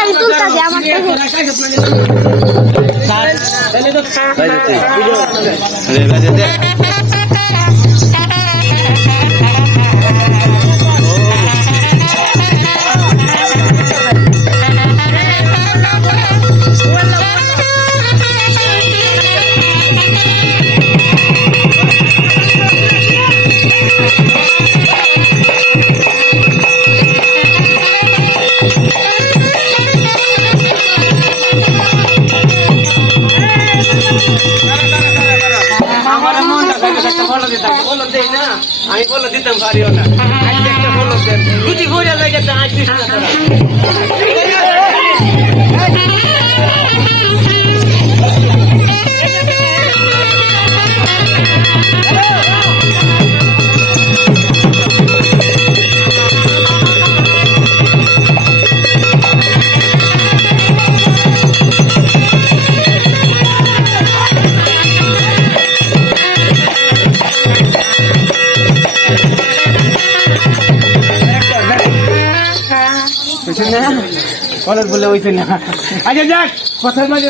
আমি তুলতাছি আমার থেকে আমার মনটা একটা বলো দিতাম বলো দেই না আমি বলো দিতাম পারিও আজকে একটা দেন গুটি ঘুরে লাগে তো আসিস না বলে ওই না আচ্ছা যাক কথার মাঝে